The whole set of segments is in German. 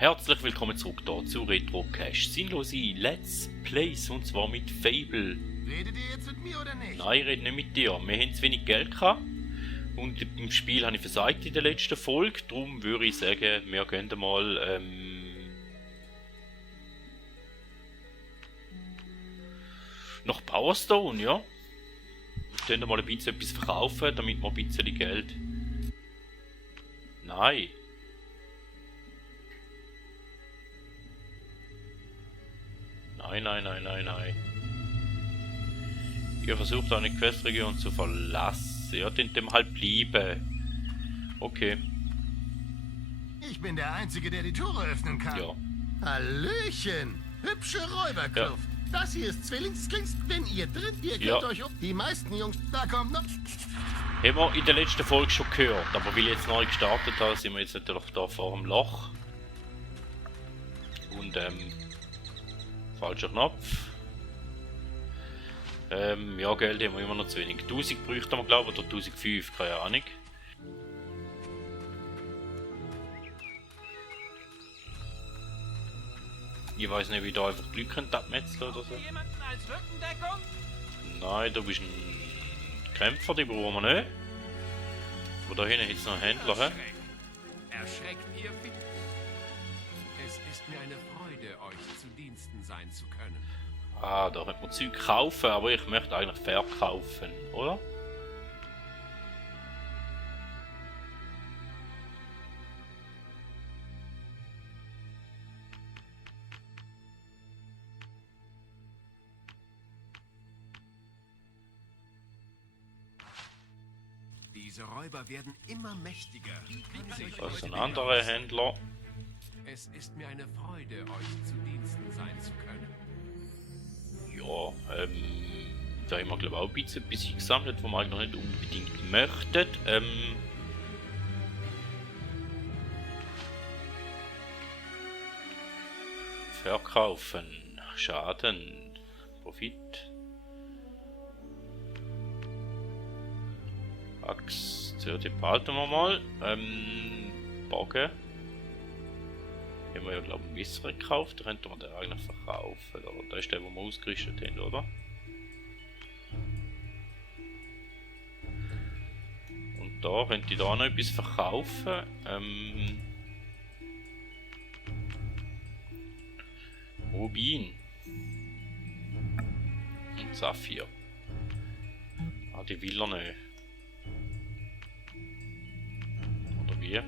Herzlich willkommen zurück hier zu Retrocast. Sinnlose Let's Plays, und zwar mit Fable. Redet ihr jetzt mit mir oder nicht? Nein, ich rede nicht mit dir. Wir haben zu wenig Geld gehabt. Und im Spiel habe ich versagt in der letzten Folge. Darum würde ich sagen, wir gehen mal nach Powerstone, ja. Wir können mal ein bisschen etwas verkaufen, damit wir ein bisschen Geld... Nein. Nein. Ihr versucht eine Questregion zu verlassen. Ja, den halt bleiben. Okay. Ich bin der Einzige, der die Tore öffnen kann. Ja. Hallöchen! Hübsche Räuberkluft. Ja. Das hier ist Zwillingskings. Wenn ihr dritt, ihr kennt Ja. euch um. Die meisten Jungs, da kommt noch. Haben wir in der letzten Folge schon gehört, aber weil ich jetzt neu gestartet habe, sind wir jetzt natürlich da vor dem Loch. Und falscher Knopf. Ja, Geld haben wir immer noch zu wenig. 1000 bräuchten wir, glaube ich, oder 1005, keine Ahnung. Ich weiß nicht, wie da einfach die Leute abmetzeln oder so. Jemanden als Rückendeckung? Nein, du bist ein Kämpfer, die brauchen wir nicht. Aber da hinten ist noch ein Händler, hä? Erschreckt ihr Fick? Es ist mir eine Freude, euch zu Diensten sein zu können. Ah, da könnte man Zeug kaufen, aber ich möchte eigentlich verkaufen, oder? Diese Räuber werden immer mächtiger. Das ist ein anderer Händler. Es ist mir eine Freude, euch zu Diensten sein zu können. Ja, da haben wir glaube ich auch ein bisschen gesammelt, was wir eigentlich noch nicht unbedingt möchten. Verkaufen, Schaden, Profit. Axt, ja, die behalten wir mal. Bogen. Haben wir ja glaube ich einen besseren gekauft, da könnte man den eigentlich verkaufen. Aber da ist der, den wir ausgerüstet haben, oder? Und da könnte ich da noch etwas verkaufen. Rubin. Und Saphir. Ah, die will er nicht. Oder wie?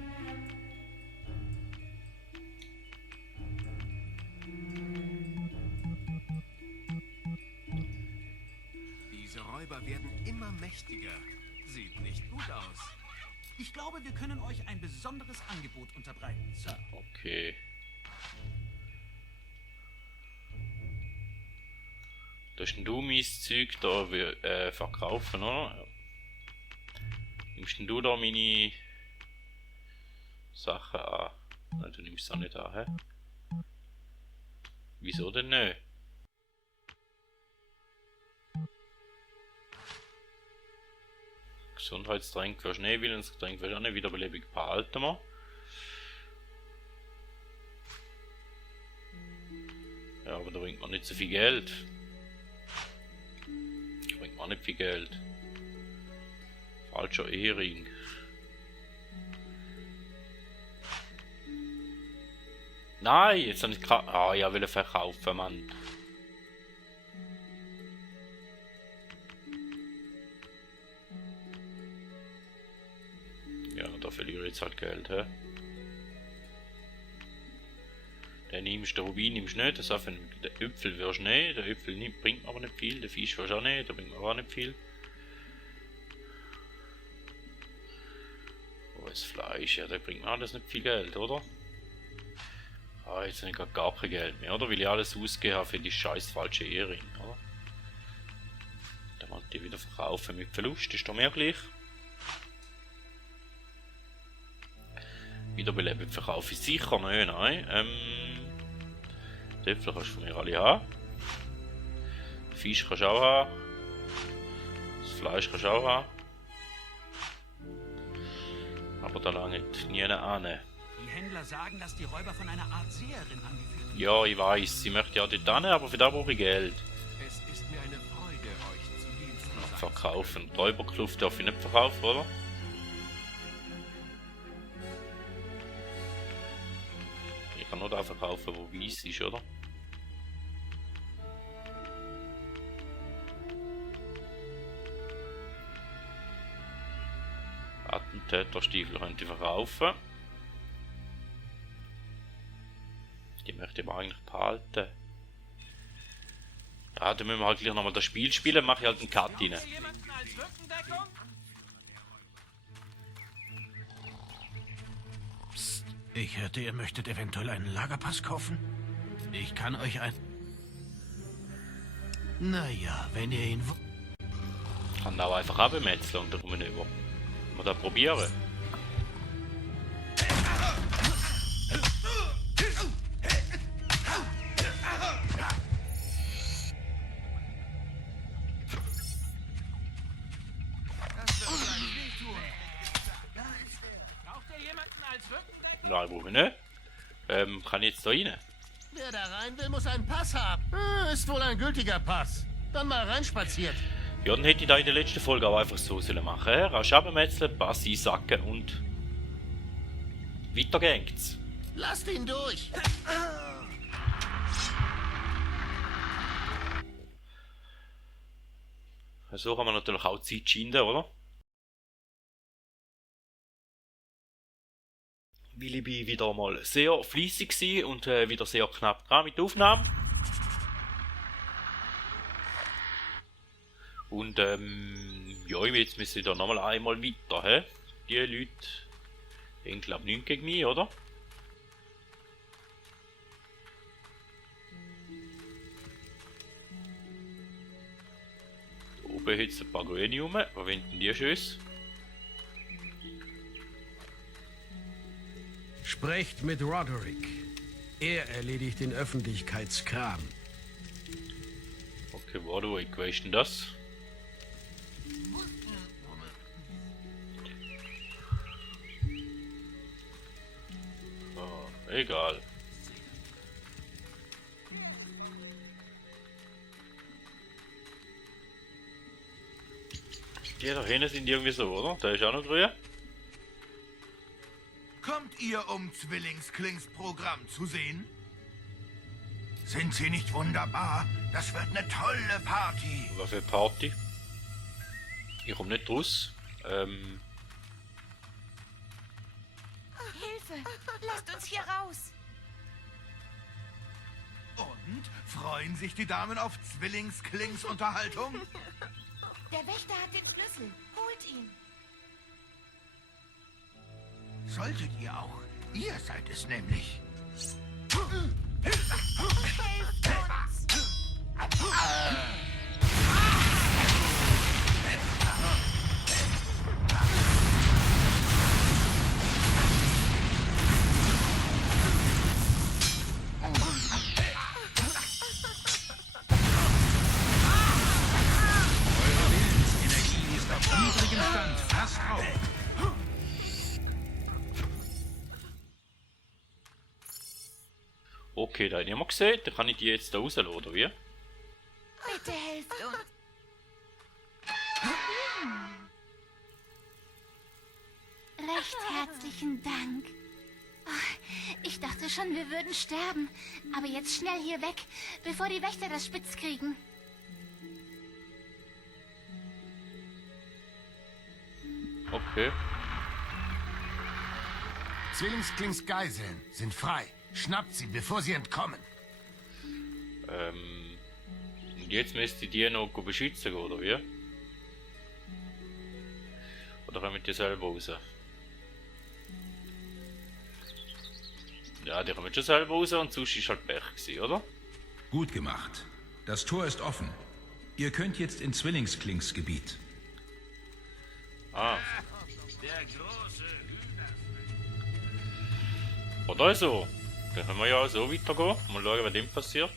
Diese Räuber werden immer mächtiger. Sieht nicht gut aus. Ich glaube, wir können euch ein besonderes Angebot unterbreiten, Sir. Okay. Da ist ein du mein Zeug da verkaufen, oder? Nimmst denn du da meine Sachen an? Nein, du nimmst es auch nicht an, hä? Wieso denn nicht? Gesundheitstränk wirst du nicht, Willensgetränk wirst du auch nicht, Wiederbelebung behalten wir. Ja, aber da bringt man nicht so viel Geld. Da bringt man nicht viel Geld. Falscher Ehering. Nein, jetzt habe ich gerade... Ah, ja, will verkaufen, Mann. Ja, da verliere ich jetzt halt Geld, hä? Den nimmst du, den Rubin nimmst du nicht, das heißt, den Äpfel wirst du nicht, der Äpfel bringt aber nicht viel, der Fisch wirst du auch nicht, der bringt aber auch nicht viel. Oh, das Fleisch, ja, der bringt mir alles nicht viel Geld, oder? Ah, jetzt habe ich gar kein Geld mehr, oder? Weil ich alles ausgegeben habe für die scheiß falsche Ehering, oder? Dann wollte ich die wieder verkaufen mit Verlust, ist doch mehr gleich. Wiederbeleben verkaufe ich sicher nicht, nein. Die Äpfel kannst du von mir alle haben. Fisch kannst du auch haben. Das Fleisch kannst du auch haben. Aber da lange nie an. Die Händler sagen, dass die Räuber von einer Art Seherin angeführt werden. Ja, ich weiß, sie möchte ja dort hin, aber für das brauche ich Geld. Es ist mir eine Freude, euch zu Diensten sein zu Verkaufen. Die Räuberkluft darf ich nicht verkaufen, oder? Ich kann nur da verkaufen, wo weiß ist, oder? Attentäterstiefel könnte ich verkaufen. Die möchte ich aber eigentlich behalten. Ja, dann müssen wir halt gleich nochmal das Spiel spielen, mache ich halt einen Cut rein. Jemanden als Rückendeckung? Psst, ich hörte, ihr möchtet eventuell einen Lagerpass kaufen. Ich kann euch ein... Naja, wenn ihr ihn... Kann da auch einfach abmetzeln und darum über. Mal da probieren. Braucht ihr jemanden als Rückendeckung? Nein, wo nicht? Kann ich jetzt da rein? Wer da rein will, muss einen Pass haben. Ist wohl ein gültiger Pass. Dann mal reinspaziert. Ja, dann hätte ich da in der letzten Folge auch einfach so sollen machen. Rasch abmetzeln, Pass einsacken und weiter ging's. Lasst ihn durch. So kann man natürlich auch Zeit schinden, oder? Weil ich bin wieder mal sehr fleissig war und wieder sehr knapp dran mit der Aufnahme. Und ja, jetzt müssen wir da nochmal einmal weiter, hä? Die Leute haben glaube nichts gegen mich, oder? Da oben hat es ein paar Grüne rum. Was wollen denn die Schüsse? Sprecht mit Roderick. Er erledigt den Öffentlichkeitskram. Okay, warte, wer ist denn das? Egal. Die da hinten sind irgendwie so, oder? Da ist auch noch grün. Kommt ihr, um Zwillingsklings Programm zu sehen? Sind sie nicht wunderbar? Das wird eine tolle Party. Was für eine Party? Ich komme nicht raus. Hilfe! Lasst uns hier raus! Und? Freuen sich die Damen auf Zwillingsklings Unterhaltung? Der Wächter hat den Schlüssel. Holt ihn! Solltet ihr auch. Ihr seid es nämlich. Helft uns! Energie ist auf niedrigem Stand. Fast auf. Okay, da habe ich nicht mal gesehen. Dann kann ich die jetzt da rauslassen, oder wie? Bitte helft uns! Recht herzlichen Dank. Oh, ich dachte schon, wir würden sterben. Aber jetzt schnell hier weg, bevor die Wächter das spitz kriegen. Okay. Zwillingsklings Geiseln sind frei. Schnappt sie, bevor sie entkommen. Und jetzt müsste ich die noch beschützen, oder wie? Oder kommen die selber raus? Ja, die kommen schon selber raus und sonst ist halt Pech gewesen, oder? Gut gemacht. Das Tor ist offen. Ihr könnt jetzt in Zwillingsklings Gebiet. Ah. Oder also. Dann können wir ja so weitergehen. Mal schauen, was dem passiert.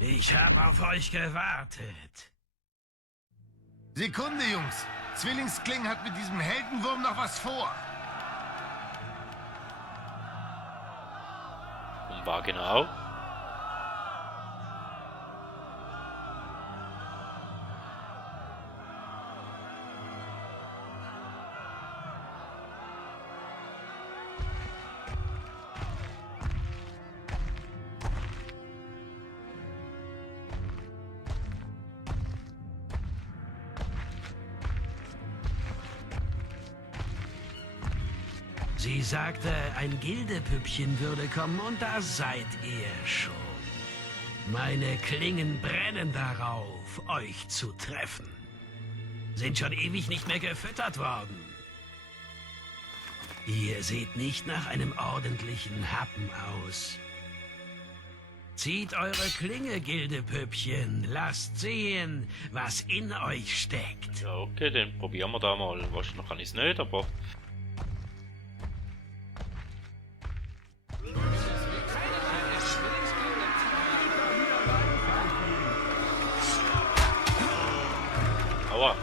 Ich habe auf euch gewartet. Sekunde, Jungs. Zwillingskling hat mit diesem Heldenwurm noch was vor. Und war genau. Sie sagte, ein Gildepüppchen würde kommen und da seid ihr schon. Meine Klingen brennen darauf, euch zu treffen. Sind schon ewig nicht mehr gefüttert worden. Ihr seht nicht nach einem ordentlichen Happen aus. Zieht eure Klinge, Gildepüppchen. Lasst sehen, was in euch steckt. Ja, okay, dann probieren wir da mal. Wahrscheinlich kann ich es nicht, aber... Aua.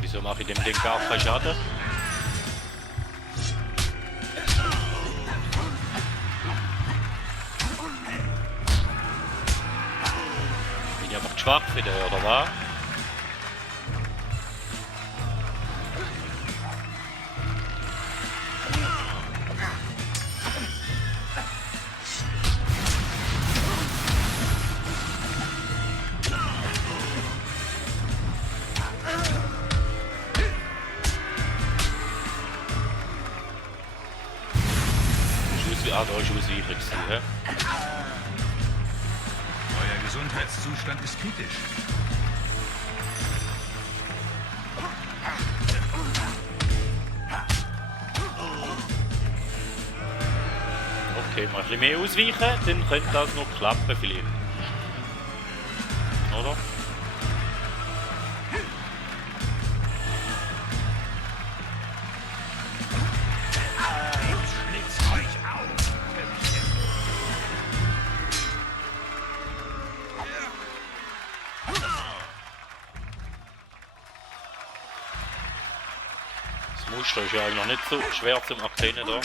Wieso mache ich dem Ding gar keinen Schaden? Bin ich einfach schwach für den, oder was? Ah, da ist ausweichen gewesen, hä? Euer Gesundheitszustand ist kritisch. Okay, mal ein bisschen mehr ausweichen, dann könnte das noch klappen vielleicht. Oder? Das Muster ist ja eigentlich noch nicht so schwer zum Erkennen da.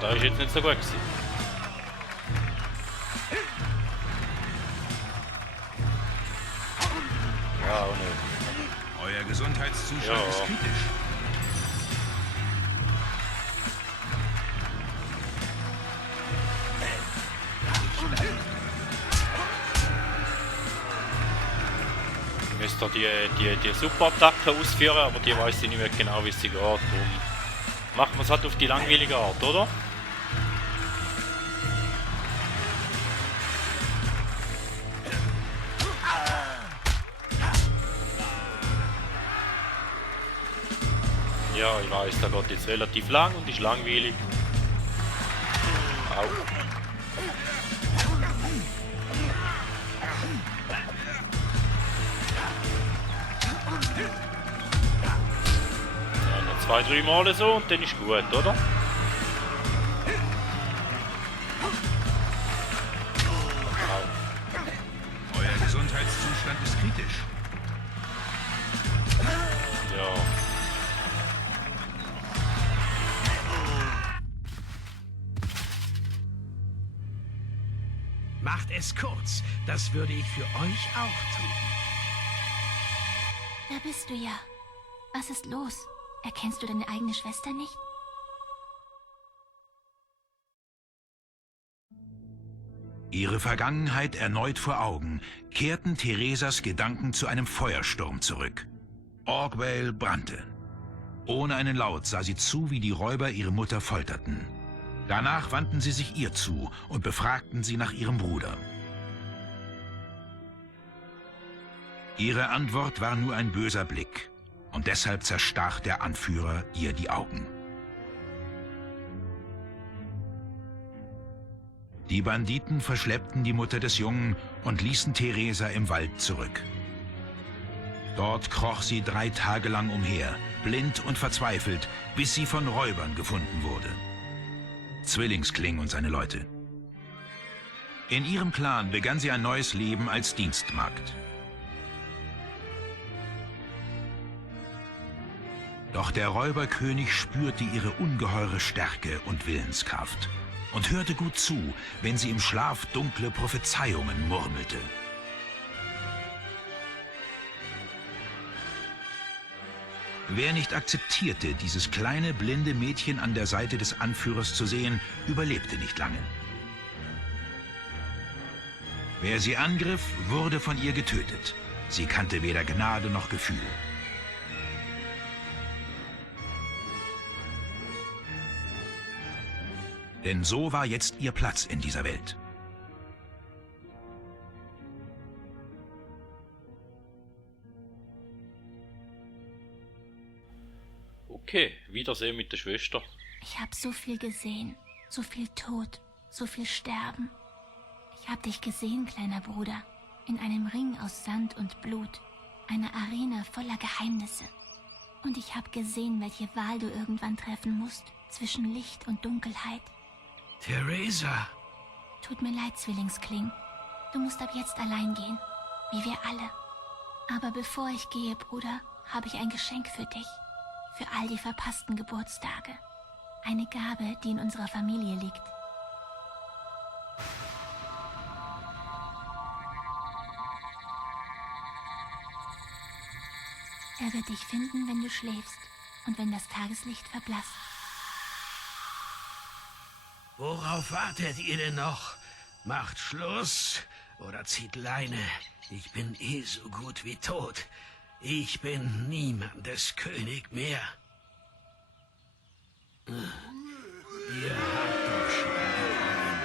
Das ist jetzt nicht so gut gewesen. Ja, auch nicht. Euer Gesundheitszustand Ja. ist kritisch. Ich müsste die Superattacke ausführen, aber die weiß ich nicht mehr genau, wie sie geht. Darum machen wir es halt auf die langweilige Art, oder? Ja, ich weiß, da geht jetzt relativ lang und ist langweilig. Au. Ja, noch 2-3 Mal so und dann ist gut, oder? Au. Macht es kurz. Das würde ich für euch auch tun. Da bist du ja. Was ist los? Erkennst du deine eigene Schwester nicht? Ihre Vergangenheit erneut vor Augen, kehrten Theresas Gedanken zu einem Feuersturm zurück. Orgvale brannte. Ohne einen Laut sah sie zu, wie die Räuber ihre Mutter folterten. Danach wandten sie sich ihr zu und befragten sie nach ihrem Bruder. Ihre Antwort war nur ein böser Blick, und deshalb zerstach der Anführer ihr die Augen. Die Banditen verschleppten die Mutter des Jungen und ließen Theresa im Wald zurück. Dort kroch sie 3 Tage lang umher, blind und verzweifelt, bis sie von Räubern gefunden wurde. Zwillingskling und seine Leute. In ihrem Clan begann sie ein neues Leben als Dienstmagd. Doch der Räuberkönig spürte ihre ungeheure Stärke und Willenskraft und hörte gut zu, wenn sie im Schlaf dunkle Prophezeiungen murmelte. Wer nicht akzeptierte, dieses kleine, blinde Mädchen an der Seite des Anführers zu sehen, überlebte nicht lange. Wer sie angriff, wurde von ihr getötet. Sie kannte weder Gnade noch Gefühl. Denn so war jetzt ihr Platz in dieser Welt. Okay, Wiedersehen mit der Schwester. Ich habe so viel gesehen, so viel Tod, so viel Sterben. Ich habe dich gesehen, kleiner Bruder, in einem Ring aus Sand und Blut, einer Arena voller Geheimnisse. Und ich habe gesehen, welche Wahl du irgendwann treffen musst, zwischen Licht und Dunkelheit. Theresa! Tut mir leid, Zwillingskling. Du musst ab jetzt allein gehen, wie wir alle. Aber bevor ich gehe, Bruder, habe ich ein Geschenk für dich. Für all die verpassten Geburtstage. Eine Gabe, die in unserer Familie liegt. Er wird dich finden, wenn du schläfst und wenn das Tageslicht verblasst. Worauf wartet ihr denn noch? Macht Schluss oder zieht Leine. Ich bin eh so gut wie tot. Ich bin niemandes König mehr. Ihr habt doch schon gewonnen.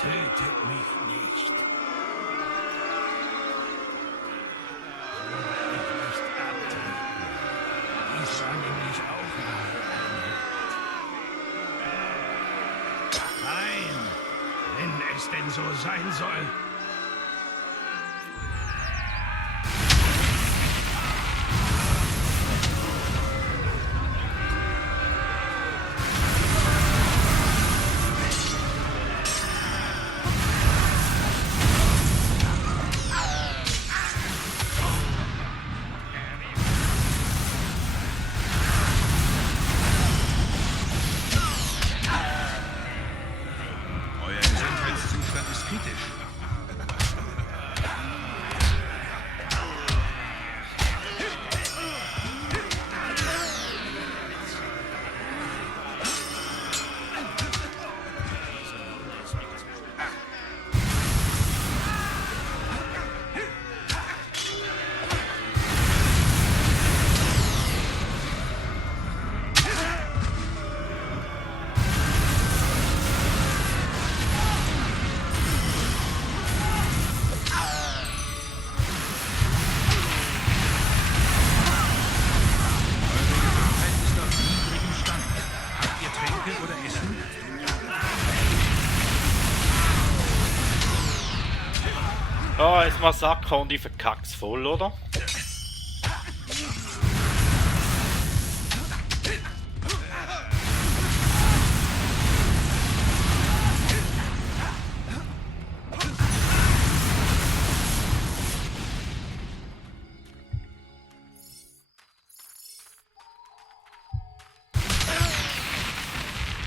Tötet mich nicht. So werde ich nicht abtreten. Dies war nämlich auch mal ein Held. Nein, wenn es denn so sein soll. Ah, jetzt Massaker und ich verkack's voll, oder?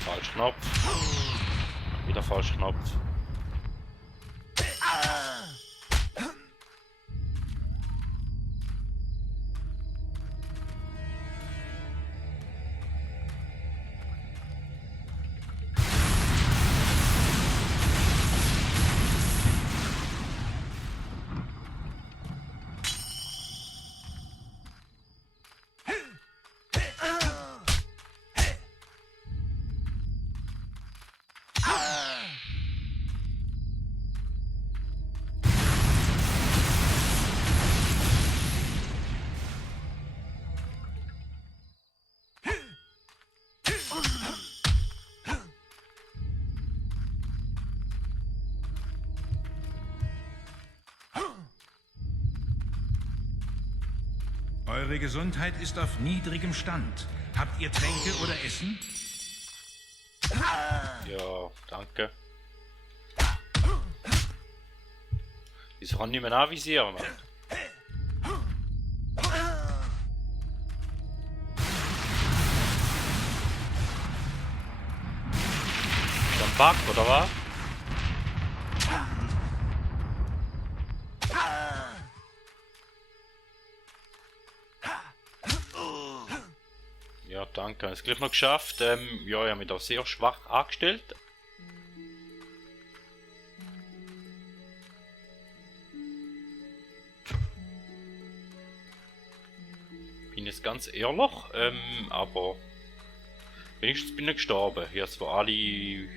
Falsch Knopf. Wieder falsch Knopf. Eure Gesundheit ist auf niedrigem Stand. Habt ihr Tränke oder Essen? Ja, danke. Wieso kann ich nicht mehr anvisieren, Mann? Ist ein Bug, oder was? Ja, danke. Das Glück noch geschafft. Ja, ich habe mich da sehr schwach angestellt. Bin jetzt ganz ehrlich, aber wenigstens bin ich gestorben. Ich habe zwar alle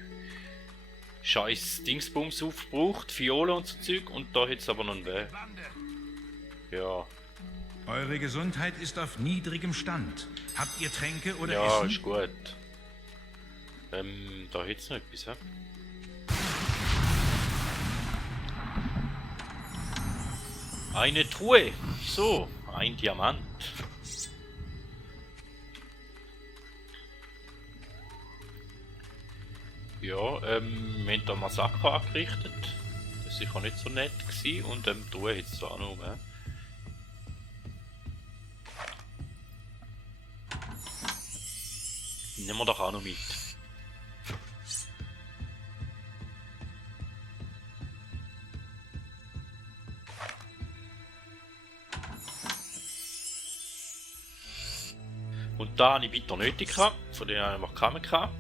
scheiß Dingsbums aufgebraucht, Fiole und so Zeug, und da hätte es aber noch einen Weg. Ja. Eure Gesundheit ist auf niedrigem Stand. Habt ihr Tränke oder Ja, Essen? ist gut. Da hätte es noch etwas, hä? Eine Truhe. So, ein Diamant. Ja, wir haben da Massaker angerichtet. Das ist sicher nicht so nett gewesen. Und Truhe hätte es auch noch, hä? Nehmen wir doch auch noch mit. Und da habe ich weiter nötig gehabt, von denen habe ich noch keine gehabt.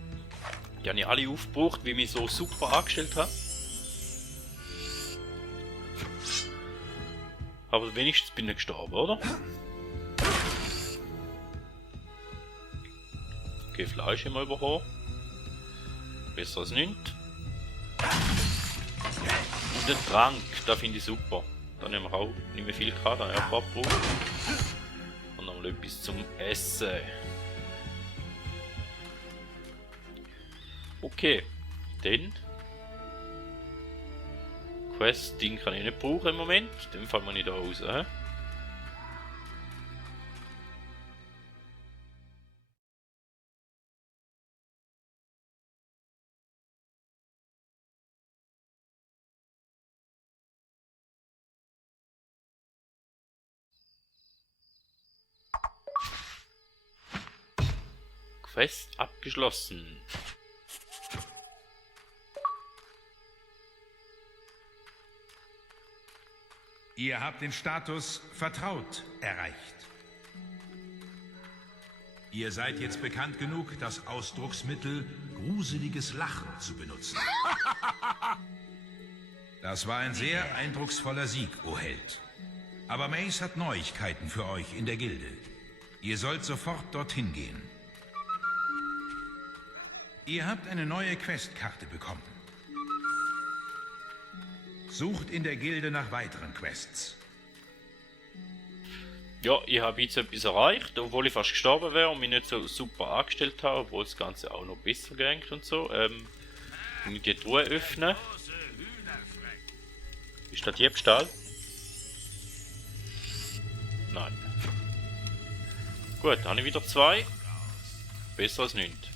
Die habe ich alle aufgebraucht, wie ich mich so super angestellt habe. Aber wenigstens bin ich gestorben, oder? Okay, Fleisch immer überholen. Besser als nichts. Und den Trank, da finde ich super. Da nehmen wir auch nicht mehr viel gehabt, da habe ich auch abgebraucht. Und noch mal etwas zum Essen. Okay, dann. Quest-Ding kann ich nicht brauchen im Moment. Dann fallen wir nicht da raus. He? Quest abgeschlossen. Ihr habt den Status Vertraut erreicht. Ihr seid jetzt bekannt genug, das Ausdrucksmittel gruseliges Lachen zu benutzen. Das war ein sehr eindrucksvoller Sieg, o Held. Aber Mace hat Neuigkeiten für euch in der Gilde. Ihr sollt sofort dorthin gehen. Ihr habt eine neue Questkarte bekommen. Sucht in der Gilde nach weiteren Quests. Ja, ich habe jetzt etwas erreicht, obwohl ich fast gestorben wäre und mich nicht so super angestellt habe, obwohl das Ganze auch noch besser ging und so. Ich die Truhe öffnen. Ist das Diebstahl? Nein. Gut, dann habe ich wieder 2. Besser als nichts.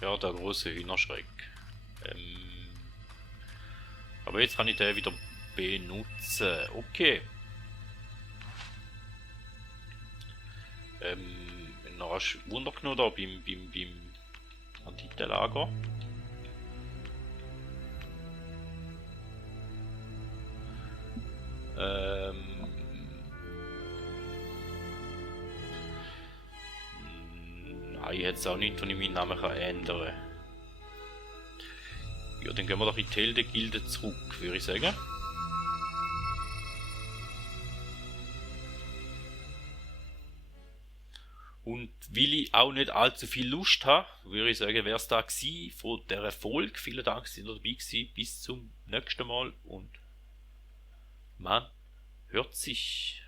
Ja, der große Hühnerschreck. Aber jetzt kann ich den wieder benutzen. Okay. Noch ein Wunder genommen da beim Banditenlager. Nein, ich hätte es auch nicht, wenn ich meinen Namen ändern kann. Ja, dann gehen wir doch in die Helden-Gilde zurück, würde ich sagen. Und weil ich auch nicht allzu viel Lust habe, würde ich sagen, wäre es da gewesen von der Erfolg. Vielen Dank, dass ihr dabei gewesen. Bis zum nächsten Mal und man hört sich.